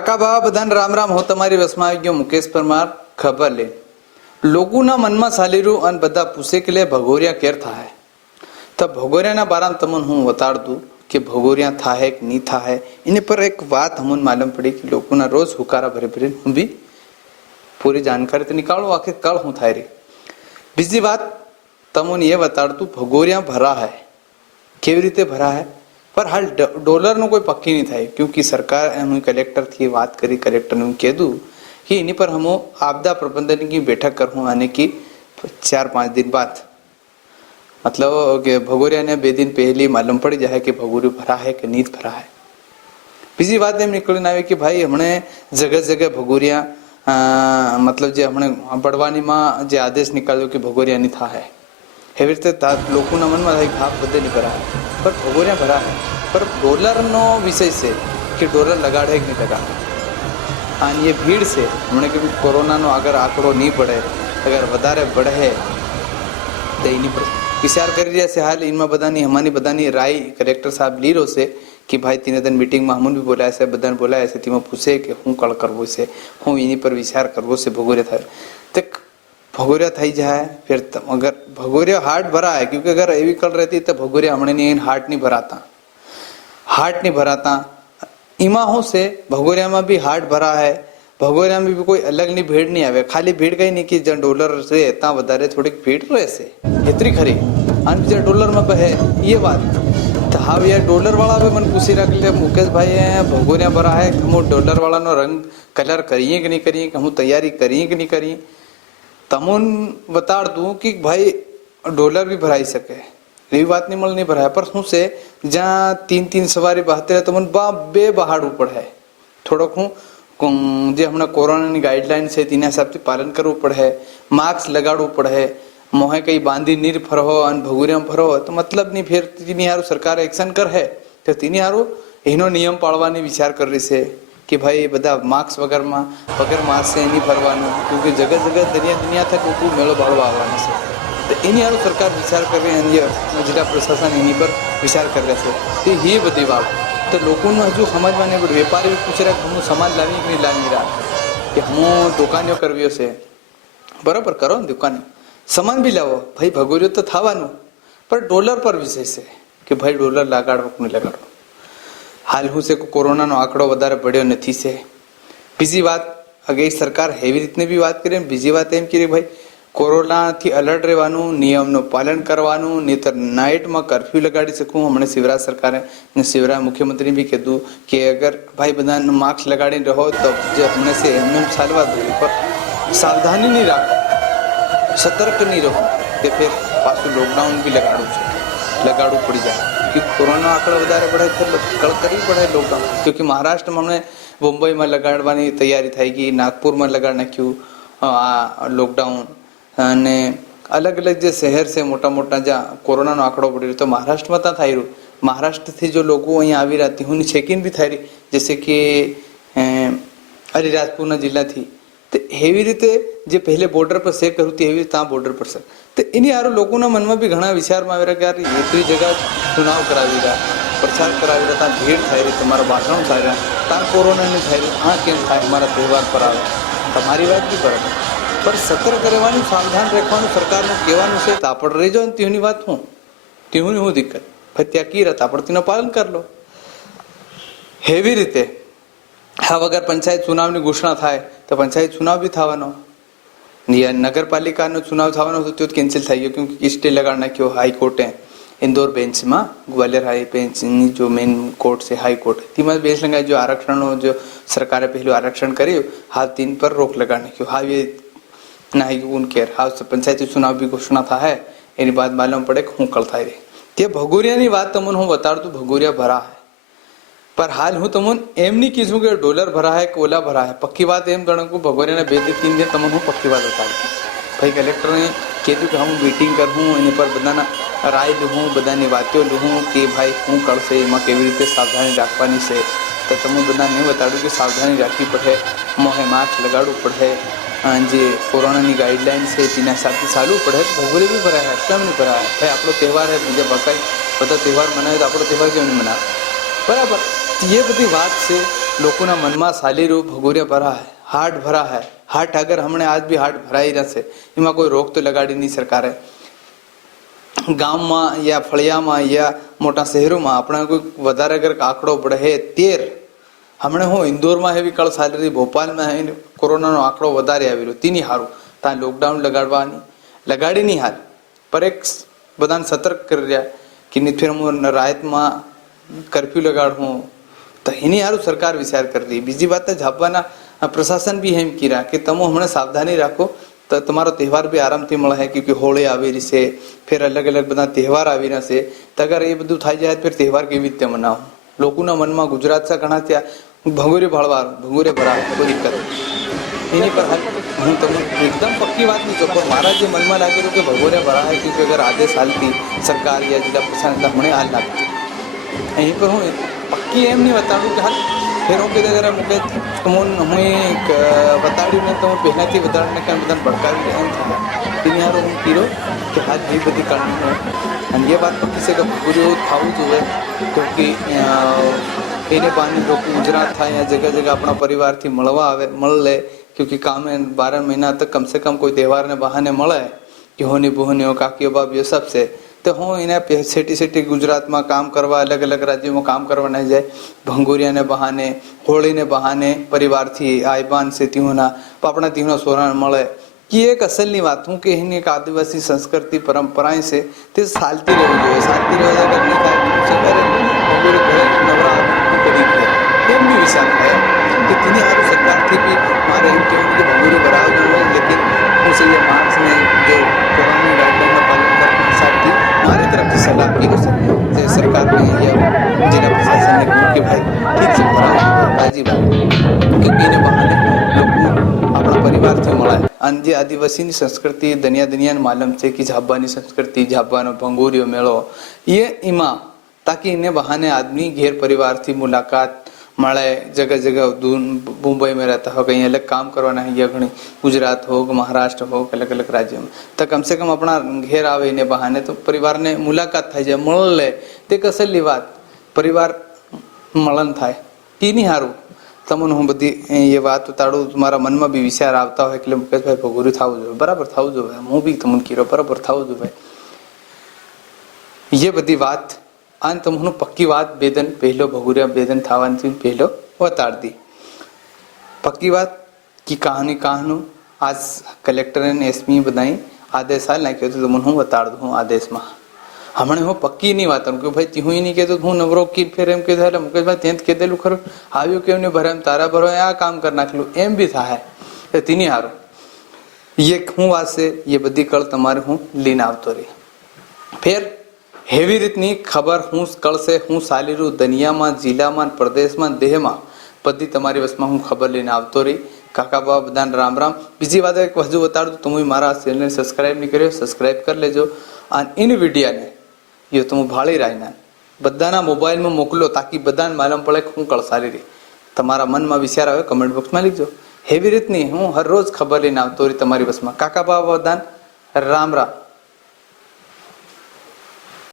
કાકા બાબા બધાને રામ રામ. હું તમારી વસમાં આવી ગયો મુકેશ પરમાર. ખબર લે લોકોના મનમાં ચાલીરું અને બધા પૂછે કે લે ભગોરિયા કેર થાય તો ભગોરિયાના બારામાં તમને હું બતાડતું કે ભગોરિયા થાય કે નહીં થાય. એની પર એક વાત અમને માલુમ પડી કે લોકોના રોજ હુકારા ભરી ભરીને હું બી પૂરી જાણકારી તો નીકાળો આખી કળ હું થાય રહી. બીજી વાત તમને એ બતાડતું ભગોરિયા ભરા હે કેવી રીતે ભરા હે पर हाल डॉलर नो कोई पक्की नहीं था क्योंकि सरकार कलेक्टर थी बात करी. कलेक्टर ने कह दूँ कि इन्हीं पर हम आपदा प्रबंधन की बैठक करूँ आने की 4-5 दिन बाद. मतलब कि भगोरिया ने 2 दिन पहले मालूम पड़ जाए कि भगोरिया भरा है कि नहीं भरा है. बीजी बात एम निकल आए कि भाई हमने जगह जगह भगोरिया मतलब जो हमने बड़वानी में जो आदेश निकालो कि भगोरिया नहीं था है એવી રીતે લોકોના મનમાં થાય કે બધે નહીં ભરા પર ભગોરિયા ભરા હે. પર ડોલરનો વિષય છે કે ડોલર લગાડે કે નહીં લગાડે. અને એ ભીડ છે હમણે કે કોરોનાનો આગળ આંકડો નહીં પડે અગર વધારે बढ़े તો એની પર વિચાર કરી રહ્યા છે. હાલ એમાં બધાની અમારી બધાની રાય કલેક્ટર સાહેબ લી રહ્યો છે કે ભાઈ તીને તને મીટિંગમાં અમને બી બોલાયા છે બધાને બોલાયા છે તેમાં પૂછે કે હું કળ કરવો છે હું એની પર વિચાર કરવો છે ભગોરિયા થાય તો भगोरिया थी जाए. फिर अगर भगोरिया हार्ट भरा है क्योंकि अगर एवी कल रहती तो भगोरिया हमने नहीं हार्ट नहीं भराता. इमा हो से भगोरिया में भी हार्ट भरा है. भगोरिया में भी कोई अलग नहीं भीड़ नहीं आवे. खाली भीड़ कहीं नहीं कि जन डॉलर से इतना वधारे थोड़ी भीड़ रहे से इतनी खरी और बीजा डॉलर में है ये बात. तो हाँ यार डॉलर वाला भी मन पूछी रख लिया मुकेश भाई भगोरिया भरा है हम डॉलर वाला नो रंग कलर करिए कि नहीं करिए हम तैयारी करिए कि नहीं करिए. तमुन बता दूं कि भाई डॉलर भी भराई सके एवी बात नहीं मल नहीं भराया पर शू से जहाँ 3-3 सवारी बहते रहे तो मन बे बहाड़ू पड़े थोड़ोक हूँ जो हमने कोरोना गाइडलाइन से तीन हिसाब से पालन करव पड़े मास्क लगाड़ू पड़े मोहे कहीं बांधी नीर फरहो और भगोरिया फरो तो मतलब नहीं फिर तीनी हारू सरकार एक्शन कर है तो तीनी हारू एनो नियम पाड़वानी विचार कर रही है कि भाई बदा मास्क वगैरह मास्क से नहीं फरवानो क्योंकि जगह जगह दुनिया तक मेलो भाड़ो आवानो है तो एनी हारू सरकार विचार कर रही है. जिला प्रशासन एनी पर विचार कर रहे थे तो ये बड़ी बात तो लोगों ने हजू समझ में नहीं. व्यापारी भी पूछ रहा हम सामान लावी कि नहीं लावी रहा कि हम दुकानियों करवीओ से बराबर करो ने दुकान सामान भी लावो भाई भगोरियो तो थावानो पर डॉलर पर विषय से कि भाई डॉलर लगाड़ो कि नहीं लगाड़ो. हाल हूँ से कोरोना नो आंकड़ो વધારે बढ़्यो नहीं से. बीजी बात अगे सरकार हेवी रीतने भी बात करें. बीजी बात एम की भाई कोरोना थी अलर्ट रहवानुं नियम नो पालन करवानुं नहींतर नाइट में कर्फ्यू लगाड़ी सकूँ. हमने शिवराज सरकारे शिवराज मुख्यमंत्री भी कीधुं कि अगर भाई बधा मास्क लगाड़ी रहो तो जो हमने से एमने चालवा दो पर सावधानी नहीं राखो सतर्क नहीं रहो तो फिर पाछुं लॉकडाउन भी लगाड़ू पड़ी जाए क्योंकि कोरोना आंकड़ा વધારે बढ़े फिर कल करवी पड़े लॉकडाउन. क्योंकि महाराष्ट्र में हमने मुंबई में लगाड़वानी तैयारी थी कि नागपुर में लगाड़ नाख्यू लॉकडाउन અને अलग अलग जो शहर से मोटा मोटा जहाँ कोरोना नो आंकड़ो बढ़ी तो महाराष्ट्र में था रही. महाराष्ट्र थी जो लोग अँ આવી रहती हूँ चेकिंग भी थाई जैसे कि अलीराजपुर जिला थी तो एवी रीते जो पहले बॉर्डर पर चेक करूँ थी एवी ત્યાં बॉर्डर पर से तो एनी हारू लोगों मन में भी घना विचार में आवेरा कि यार इतनी जगह चुनाव करावी रहा प्रचार करावी रहा ત્યાં भीड़ थाई रही तमारा भाषण थाई रहा ત્યાં कोरोना नहीं थाई रही हाँ केम थाय हमारा त्यौहार पर आवे तमारी बात भी बराबर पर सतर्क रहवानुं सावधान रखवानुं सरकारने कहेवानुं छे तो आपण रही जाओ तेनी बात हूँ तेनी हूँ दिक्कत भाई त्या की रहता आपण तेनुं पालन कर लो. हेवी रीते हाँ अगर पंचायत चुनाव की घोषणा थाय तो पंचायत चुनाव भी थवानो या नगरपालिका चुनाव थवानो तो कैंसिल थी गयो क्योंकि स्टे लगाड़ नाख्यो हाईकोर्टे इंदौर बेंच में ग्वालियर हाई बेंच जो मेन कोर्ट से हाईकोर्ट तीमा बेंच लगाई जो आरक्षण जो सरकारे पहलू आरक्षण कर्यु हाल तीन पर रोक लगाड़ नाख्यो हाव ये ना उन केर हाव पंचायती चुनाव भी घोषणा था है एनी बात मालूम पड़े कि हूँ कल थाई रही ते भगोरिया की बात तमने हूँ बताड़ू भगोरिया भरा है पर हाल हूँ तमन एम नहीं कीधु कि डॉलर भरा है कि ओला भरा है. पक्की बात एम गणो कि भगोरिया ने 2-3 दिन तमन हूँ पक्की बात बता भाई कलेक्टर ने कीधु कि हम मीटिंग करूँ एनी पर बधाना राय लूँ बधानी बातों लूँ कि भाई हूँ करशे एमां केवी रीते सावधानी राखवानी छे तो तमे बधा नहीं बताड़ू कि सावधानी राखवी पड़े मोहे मास्क लगाड़ू पड़े जे कोरोना की गाइडलाइन से तेना हिसाब से चालू पड़े तो भगोरिया भी भराया है केम नहीं भराया भाई आपणो त्यौहार है बीजा बकाई बधा त्यौहार मनावे तो आपणो त्यौहार क्यों नहीं मनावे बराबर. ये बड़ी बात से લોકોના મનમાં સાલીરૂપ ભગોરિયા ભરા હે, હાટ ભરા હે. હાટ અગર હમણે આજ બી હાટ ભરાઈ રહેશે, એમાં કોઈ રોક તો લગાડી નહીં સરકારે. ગામમાં યા ફળિયામાં યા મોટા શહેરોમાં આપણે કોઈ વધારે અગર આંકડો બઢે 13, હમણે હું ઇન્દોરમાં એવી કળ સાલી રહી, ભોપાલમાં કોરોનાનો આંકડો વધારે આવી રહ્યો. તેની સારું ત્યાં લોકડાઉન લગાડી નહીં હાલ, પર એક બધાને સતર્ક કરી રહ્યા કે નહીં ફેર હું રાયતમાં કર્ફ્યુ લગાડું, તો એની સારું સરકાર વિચાર કરી રહી. બીજી વાત ઝાપવાના પ્રશાસન બી એમ કીધા કે તમે હમણાં સાવધાની રાખો તો તમારો તહેવાર બી આરામથી મળે. કે હોળી આવી રહી છે, ફેર અલગ અલગ બધા તહેવાર આવી રહ્યા છે, તો અગર એ બધું થઈ જાય ફેર તહેવાર કેવી રીતે મનાવો. લોકોના મનમાં ગુજરાત છે ઘણા ત્યાં ભંગોરે ભરા કોઈ દિક્કત એની પર હાલ હું તમને એકદમ પક્કી વાત નહીં કહું, પણ મારા જે મનમાં લાગેલું કે ભગોરે ભરા હે કે અગર આદેશ હાલતી સરકાર યા જિલ્લા પ્રશાસન હમણે હાલ લાગતી અહીં પર હું પક્કી એમ નહીં બતાડું કે હાલ ફેર હું કીધું અગર મૂકે તમને હું બતાડ્યું ને તો હું પહેલાંથી વધારીને કાંઈ બધાને ભડકાવી એમ થાય. તેની હારું હું કીધો કે હાલ એ બધી કારણે હોય. અને એ વાત પક્કી છે કે ભગોરે થવું જોઈએ, કે એને બહાને લોકો ગુજરાત થાય યા જગह જगह આપણા પરિવારથી મળવા આવે, મળે. क्योंकि काम है 12 महीना तक कम से कम कोई त्यौहार ने बहाने મળે કે હોની બુહનીઓ કાકીઓ બાબીઓ સબ છે, તો હું એના સેટી ગુજરાતમાં કામ કરવા, અલગ અલગ રાજ્યોમાં કામ કરવા નહીં જાય. ભંગોરિયાને બહાને, હોળીને બહાને પરિવારથી આઈબાન છે ત્યોના આપણા ત્યોના સોરાણ મળે. કે એક અસલની વાત હું કે એની એક આદિવાસી સંસ્કૃતિ પરંપરાએ છે તે ચાલતી રહેવી જોઈએ. ચાલતી રહેવા અગર નહીં થાય નવરા કરી દે એમ બી વિચાર થાય કે તેની સારું સરકારથી બી મારે એમ કહેવું કે ભંગોરી ભરાવવું જોઈએ. લેકિન હું છે એ માર્ક્સને જો કોરોનાની ગાઈડલાઇનનું પાલન કરવા હિસાબથી મારી તરફથી સલાહ આપી છે જે સરકારને જિલ્લા પ્રશાસનને કહ્યું કે ભાઈ ઠીક છે ભરાવવું કાળજી કે એને બહાને લોકો આપણા પરિવારથી મળાય. અને જે આદિવાસીની સંસ્કૃતિ દુનિયાને માલમ છે કે ઝાબાની સંસ્કૃતિ, ઝાબાનો ભંગોરિયો મેળો એમાં તાકી એને બહાને આદમી ઘેર પરિવારથી મુલાકાત મળે. जगह मुंबई में रहता हो, कहीं अलग काम करवाना है, या घनी गुजरात हो, महाराष्ट्र हो, अलग अलग राज्यों में, तो कम से कम अपना घेर आवे ने बहाने तो परिवार ने मुलाकात થાય જાય, મળ લે. તે કસલી વાત પરિવાર મળન થાય તેની સારું. તમને હું બધી એ વાત ઉતાડું, તમારા મનમાં બી વિચાર આવતા હોય એટલે મુકેશભાઈ ભગોરી થવું જોઈએ, બરાબર થવું જોઈએ. હું બી તમને કીધો બરાબર થવું જોઈએ. એ બધી વાત અને તમને પક્કી વાત બેદન પહેલો ભગોરિયા બેદન થવાથી પહેલો બતાડી દી. પક્કી વાત કે કહાનું આજ કલેક્ટર અને એસપી બધાએ આદેશ હાલ નાખ્યો હતો, તમને હું બતાડ દઉં આદેશમાં. હમણાં હું પક્કી નહીં વાત કે ભાઈ હું નહીં કહેતો હું નવરો કીટ ફેર એમ કીધું એટલે મુકેશભાઈ ત્યાં જ કીધેલું ખરું, આવ્યું કેમ નહીં ભરે એમ તારા ભરો આ કામ કરી નાખેલું એમ બી થાય. તેની સારું એ હું વાત છે એ બધી કળ તમારે હું લઈને આવતો રહી. ફેર એવી રીતની ખબર હું કળશે હું સાલીરું દુનિયામાં, જિલ્લામાં, પ્રદેશમાં, દેહમાં બધી તમારી વસમાં હું ખબર લઈને આવતો રહી. કાકા બાબા બધાને રામ રામ. બીજી વાત એક હજુ બતાડું, તમે મારા ચેનલને સબસ્ક્રાઈબ નહીં કર્યો, સબસ્ક્રાઈબ કરી લેજો. અને ઇન વિડીયાને એ તમે ભાળી રાયના બધાના મોબાઈલમાં મોકલો તાકી બધાને માલુમ પડે કે હું કળસારી રહી. તમારા મનમાં વિચાર આવે કમેન્ટ બોક્સમાં લીખજો. એવી રીતની હું હર રોજ ખબર લઈને આવતો રહી તમારી બસમાં. કાકા બાબા બધાને રામ રામ.